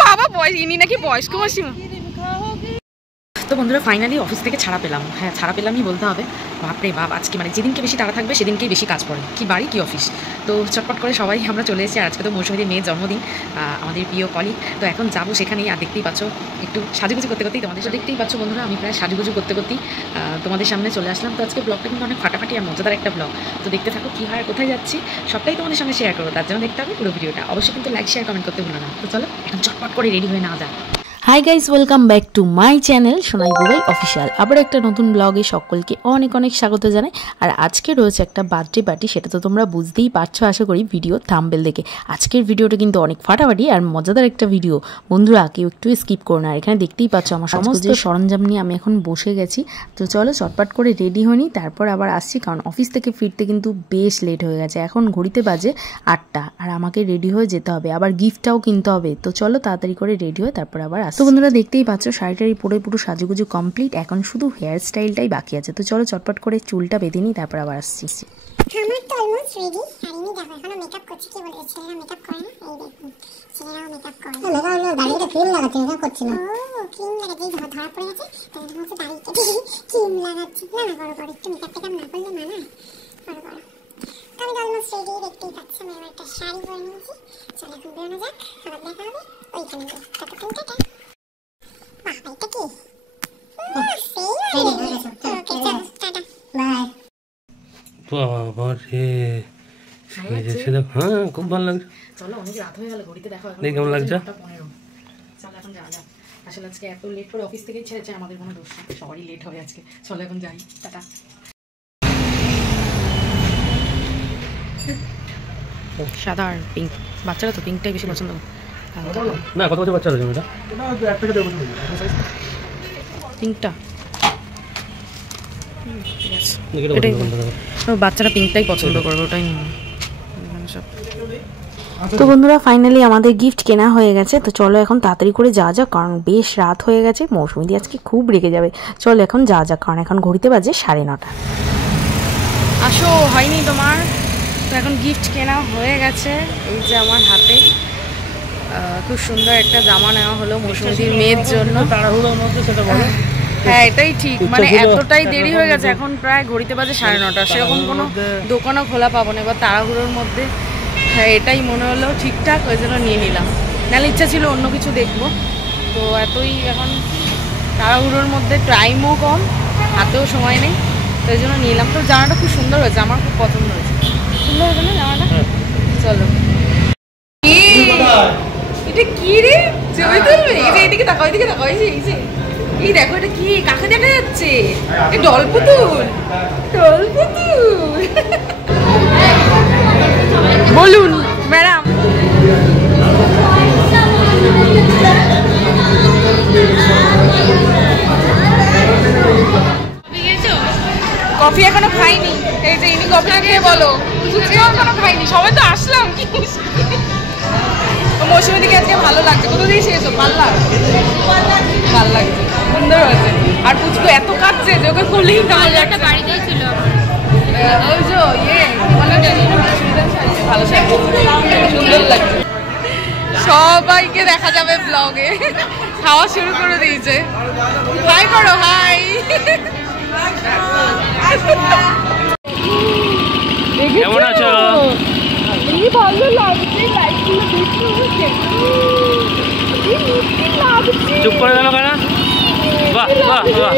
বাবা বয়স ইনি নাকি বয়স্ক মাসিমা। তো বন্ধুরা ফাইনালি অফিস থেকে ছাড়া পেলাম। হ্যাঁ ছাড়া পেলামই বলতে হবে। বাপরে বাপ, আজকে মানে যেদিনকে বেশি তাড়া থাকবে সেদিনকেই বেশি কাজ পড়ে, কি বাড়ি কি অফিস। তো চটপট করে সবাই আমরা চলে এসেছি। আর আজকে তো মৌসুমীদের মেয়ের জন্মদিন, আমাদের প্রিয় কলিগ। তো এখন যাবো সেখানেই। আর দেখতেই পাচ্ছ একটু সাজুগুজু করতে করতেই তোমাদের সাথে দেখতেই পাচ্ছ বন্ধুরা, আমি প্রায় সাজুগুজু করতে করতেই তোমাদের সামনে চলে আসলাম। তো আজকে ব্লগটা কিন্তু অনেক ফাটাফাটি আর মজাদার একটা ব্লগ। তো দেখতে থাকো কী হয় কোথায় যাচ্ছি সবটাই তোমাদের সঙ্গে শেয়ার করবো। তার জন্য দেখতে হবে পুরো ভিডিওটা। অবশ্যই কিন্তু লাইক শেয়ার কমেন্ট করতে ভুলো না। তো চলো এখন চটপট করে রেডি হয়ে না যায়। Hi guys, welcome back to my channel Sonai Bubai official. আবার একটা নতুন ব্লগে সকলকে অনেক অনেক স্বাগত জানাই। আর আজকে রয়েছে একটা বার্থডে পার্টি, সেটা তো তোমরা বুঝতেই পারছো আশা করি ভিডিও থাম্বনেল দেখে। আজকের ভিডিওটা কিন্তু অনেক ফাটাফাটি আর মজাদার একটা ভিডিও। বন্ধুরা কেউ একটু স্কিপ করো না। আর এখানে দেখতেই পাচ্ছ আমার সমস্ত সরঞ্জাম নিয়ে আমি এখন বসে গেছি। তো চলো চটপট করে রেডি হইনি, তারপর আবার আসছি, কারণ অফিস থেকে ফিরতে কিন্তু বেশ লেট হয়ে গেছে। এখন ঘড়িতে বাজে 8টা আর আমাকে রেডি হয়ে যেতে হবে, আবার গিফটটাও কিনতে হবে। তো চলো তাড়াতাড়ি করে রেডি হয়ে তারপর আবার আসছি। তো বন্ধুরা দেখতেই পাচ্ছ শাড়িটারি পরে পুরো সাজুগুজু কমপ্লিট, এখন শুধু হেয়ার স্টাইলটাই বাকি আছে। তো চলো চটপট করে চুলটা বেঁধে নিই, তারপর আবার আসছি। আমার তো অলমোস্ট রেডি। আর ইনি দেখো এখনো মেকআপ করছে। কি বলে ছেলেরা মেকআপ করে না? এই দেখুন ছেলেরাও মেকআপ করে। মেকআপ না, দাড়িতে ক্রিম লাগাচ্ছে, মেকআপ করছে না। ও ক্রিম লাগাচ্ছে, ধরা পড়ে গেছে। তাহলে হচ্ছে দাড়িতে ক্রিম লাগাচ্ছে। না না করো করো, একটু মেকআপ টেকআপ না করলে মানায়। করো করো। তো আমি অলমোস্ট রেডি, দেখতেই পাচ্ছ। আমি আমার একটা শাড়ি পরে নিয়েছি। চলো এখন বেরোনো যাক, আবার দেখা হবে ওইখানে। ততক্ষণ টাটা। বাহ এটা কি? সেই হয়ে গেছে। ওকে চলো টাটা বাই। বাবা রে হ্যাঁ খুব ভালো লাগছে। চলো অনেক রাত হয়ে গেল, ঘড়িতে দেখো দেখি কেমন লাগছে। 9:15। চলো এখন যাওয়া যাক। আসলে আজকে এত লেট করে অফিস থেকেই ছেড়েছে, আমাদের কোনো দোষ নেই, সবারই লেট হবে আজকে। চলো এখন যাই, টাটা। সাদা আর পিঙ্ক, বাচ্চারা তো পিঙ্কটাই বেশি পছন্দ করে। না কত বছর বাচ্চা রয়েছে এটা? পিঙ্কটা বাচ্চারা পিঙ্কটাই পছন্দ করবে, ওটাই নিয়ে। তো বন্ধুরা ফাইনালি আমাদের গিফট কেনা হয়ে গেছে। তো চলো এখন তাড়াতাড়ি করে যাওয়া যাক, কারণ বেশ রাত হয়ে গেছে। মৌসুমীদি আজকে খুব রেগে যাবে। চলো এখন যাওয়া যাক, কারণ এখন ঘড়িতে বাজে 9:30। আসো হয়নি তোমার? তো এখন গিফট কেনা হয়ে গেছে। এই যে আমার হাতে খুব সুন্দর একটা জামা নেওয়া হলো মৌসুমীদির মেয়ের জন্য। হ্যাঁ এটাই ঠিক, মানে এতটাই দেরি হয়ে গেছে, এখন প্রায় ঘড়িতে বাজে 9:30। সেরকম কোনো দোকানও খোলা পাবো না এবার তাড়াহুড়োর মধ্যে। হ্যাঁ এটাই মনে হলো ঠিকঠাক, ওই জন্য নিয়ে নিলাম। নাহলে ইচ্ছা ছিল অন্য কিছু দেখবো। তো এতই এখন তাড়াহুড়োর মধ্যে, টাইমও কম, হাতেও সময় নেই, তো ওই জন্য নিলাম। তো জামাটা খুব সুন্দর হয়েছে, আমার খুব পছন্দ হয়েছে। সুন্দর হয়েছে না জামাটা? চলো। এটা কি রে? ছবি তুলবে? এই যে এইদিকে তাকাও, এইদিকে তাকাও, এই যে এই যে এই দেখো এটা কি, কাকে দেখা যাচ্ছে? এই ডলপুতুল, ডলপুতুল বলুন ম্যাডাম। কফি এখনো খাইনি। এই যে ইনি কফিটা খেয়ে বলো। এখনো খাইনি, সবাই তো আসলাম। কি মৌসুমী দিকে আজকে ভালো লাগছে। কোথা দিয়ে এসেছো? পাল্লার ভালো লাগছে, সুন্দর হয়েছে। আর পুচকু এত কাঁদছে যে ওকে খুলেই না একটা বাড়িতেই ছিল। ওই যে ইয়ে ভালো সুন্দর লাগছে। সবাইকে দেখা যাবে ব্লগে। খাওয়া শুরু করে দিয়েছে। হাই করো, হাই। কেমন আছো? ভালো লাগছে, লাইটগুলো দেখতে হচ্ছে। চুপ করে গেল কেন? বাহ বাহ বাহ।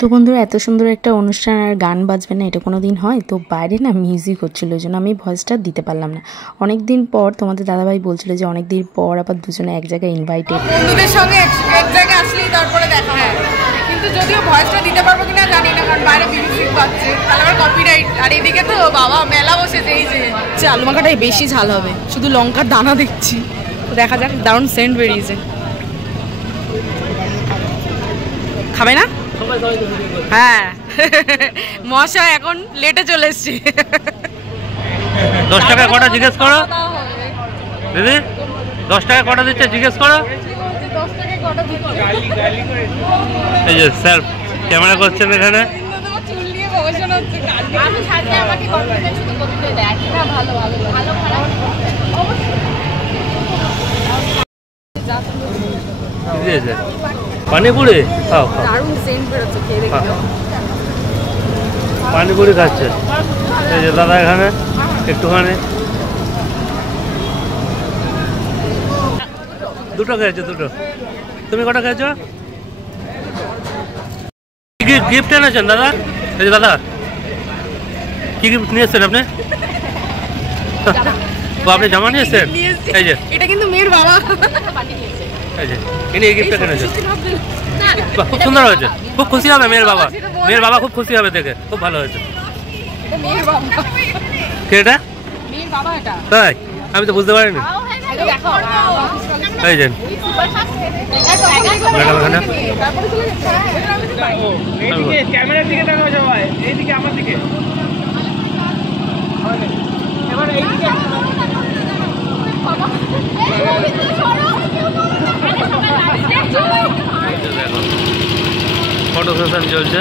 তো বন্ধুরা এত সুন্দর একটা অনুষ্ঠান আর গান বাজবে না, এটা কোনো দিন হয়? তো বাইরে না মিউজিক হচ্ছিলো, ওই জন্য আমি ভয়েসটা দিতে পারলাম না। অনেক দিন পর তোমাদের দাদাভাই বলছিল যে অনেক দিন পর আবার দুজনে এক জায়গায় ইনভাইটেড। বন্ধুদের সঙ্গে এক জায়গায় আসলেই তারপরে দেখা হয়। কিন্তু যদিও ভয়েসটা দিতে পারবো কিনা জানি না, কারণ বাইরে মিউজিক বাজছে, তাহলে আবার কপিরাইট। আর এদিকে তো বাবা মেলা বসেছে। এই যে আলু মাখাটাই বেশি ঝাল হবে, শুধু লঙ্কার দানা দেখছি। তো দেখা যাক, দারুণ সেন্ট বেরিয়েছে। খাবে না? হ্যাঁ মশা এখন লেটে চলে এসছে। 10 টাকা কটা জিজ্ঞেস করো দিদি, 10 টাকা কটা দিচ্ছে জিজ্ঞেস করো। এই যে স্যার ক্যামেরা করছেন এখানে। পানিপুরি খাও, পানিপুরি খাচ্ছে এই যে দাদা এখানে একটুখানি। 2টো খেয়েছো, 2টো। তুমি কটা খেয়েছো? গিফট এনেছেন দাদা? এই যে দাদা কি গিফট নিয়ে এসছেন আপনি? আপনি জামা নিয়ে এসছেন? এই যে এটা কিন্তু মেয়ের বাবা। এই যে ইনি এই গিফটটা কিনেছেন, খুব সুন্দর হয়েছে, খুব খুশি হবে মেয়ের বাবা। মেয়ের বাবা খুব খুশি হবে দেখে, খুব ভালো হয়েছে। কে এটা? তাই আমি তো বুঝতে পারিনি। এই যে ক্যামেরার দিকে তাকাও সবাই, এইদিকে আমার দিকে। এবার এইদিকে ফটো সেশন চলছে।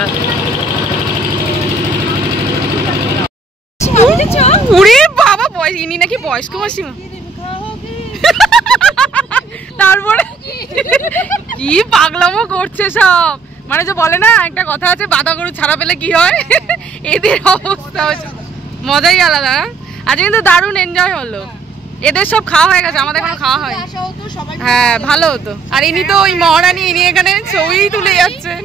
ওরে বাবা বয়স, ইনি নাকি বয়স্ক মাসিমা। তারপরে কি পাগলামো করছে সব, মানে যে বলে না একটা কথা আছে, বাঁধা গরু ছাড়া পেলে কি হয়, এদের অবস্থা হচ্ছে মজাই আলাদা। আজ কিন্তু দারুণ এনজয় হলো, এদের সব খাওয়া হয়ে গেছে, আমাদের এখনো খাওয়া হয়। হ্যাঁ ভালো হতো। আর ইনি তো ওই মহারানী, ইনি এখানে ছবি তুলে যাচ্ছেন,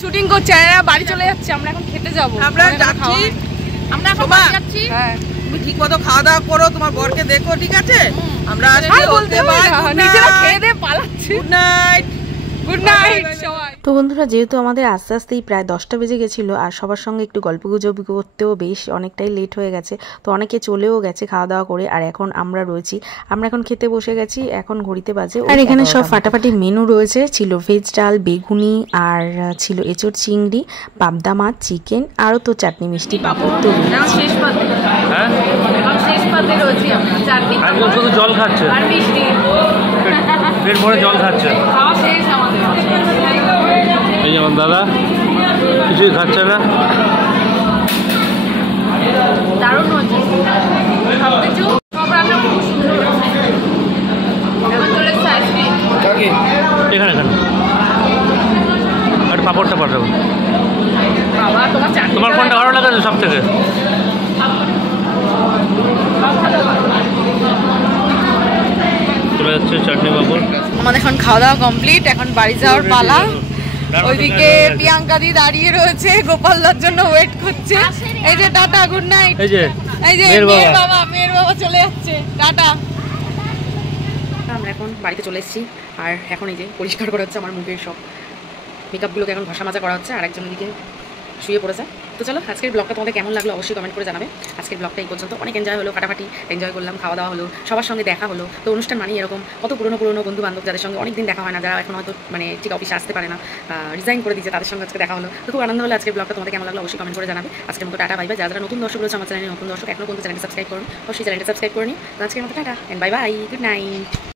শুটিং করছে, বাড়ি চলে যাচ্ছে। আমরা এখন খেতে যাবো, আমরা যাচ্ছি, আমরা এখন বাড়ি যাচ্ছি। হ্যাঁ তুমি ঠিক মতো খাওয়া দাওয়া করো, তোমার বরকে দেখো, ঠিক আছে? আমরা বলতে নিজেরা খেয়ে দিয়ে পালাচ্ছি। Good night. গুড নাইট সবাই। তো বন্ধুরা, যেহেতু আমাদের আস্তে আস্তেই প্রায় 10টা বেজে গেছিলো আর সবার সঙ্গে একটু গল্পগুজব করতেও বেশ অনেকটাই লেট হয়ে গেছে, তো অনেকে চলেও গেছে খাওয়া দাওয়া করে। আর এখন আমরা রয়েছি, আমরা এখন খেতে বসে গেছি, এখন ঘড়িতে বাজে। আর এখানে সব ফাটাফাটি মেনু রয়েছে, ছিল ভেজ ডাল, বেগুনি, আর ছিল এঁচোড় চিংড়ি, পাবদা মাছ, চিকেন, আরও তো চাটনি মিষ্টি পাঁপড় তো শেষ পাতে, হ্যাঁ শেষ পাতে রয়েছি আমরা, চাটনি একদম শুধু জল খাচ্ছে, আর মিষ্টি, পেট ভরে জল খাচ্ছে। খাওয়া শেষ আমাদের। এই যেমন দাদা কিছুই খাচ্ছে না। দারুণ হচ্ছে সব কিছু, সব রান্না খুব সুন্দর হচ্ছে। এখন চলে এসছে আইসক্রিম, এখানে এখানে আর পাপড়টা পাঠাবো। বাবা তোমার চাটনি, তোমার কোনটা ভালো লাগে সব থেকে? চলে যাচ্ছে চাটনি পাপড়। আমাদের এখন খাওয়া দাওয়া কমপ্লিট, এখন বাড়ি যাওয়ার পালা। ওইদিকে প্রিয়াঙ্কা দি দাঁড়িয়ে রয়েছে, গোপালদার জন্য ওয়েট করছে। এই যে টাটা, গুড নাইট। এই যে মেয়ের বাবা চলে যাচ্ছে, টাটা। আমরা এখন বাড়িতে চলে এসেছি, আর এখন এই যে পরিষ্কার করা হচ্ছে আমার মুখের সব মেকআপগুলোকে, এখন ঘষা মাজা করা হচ্ছে, আর একজন দিকে শুয়ে পড়েছে। তো চলো, আজকের ব্লগটা তোমাদের কেমন লাগলো অবশ্যই কমেন্ট করে জানাবে। আজকের ব্লগটা এই পর্যন্ত, অনেক এনজয় হলো, ফাটাফাটি এনজয় করলাম, খাওয়া দাওয়া হলো, সবার সঙ্গে দেখা হলো। তো অনুষ্ঠান মানেই এরকম, কত পুরনো বন্ধু বান্ধব যাদের সঙ্গে অনেকদিন দেখা হয় না, যারা এখন হয়তো মানে ঠিক অফিসে আসতে পারে না, রিজাইন করে দিচ্ছে, তাদের সঙ্গে আজকে দেখা হলো। তো খুব আনন্দ হলো। আজকের ব্লগটা তোমাদের কেমন লাগলো অবশ্যই কমেন্ট করে জানাবে। আজকের মতো টাটা, বাই বাই। যারা নতুন দর্শক রয়েছে আমার চ্যানেলে, নতুন দর্শক এখনো পর্যন্ত চ্যানেলটি সাবস্ক্রাইব করুন, অবশ্যই চ্যানেলটি সাবস্ক্রাইব করে নিই। তো আজকের মতো tata and bye bye, good night.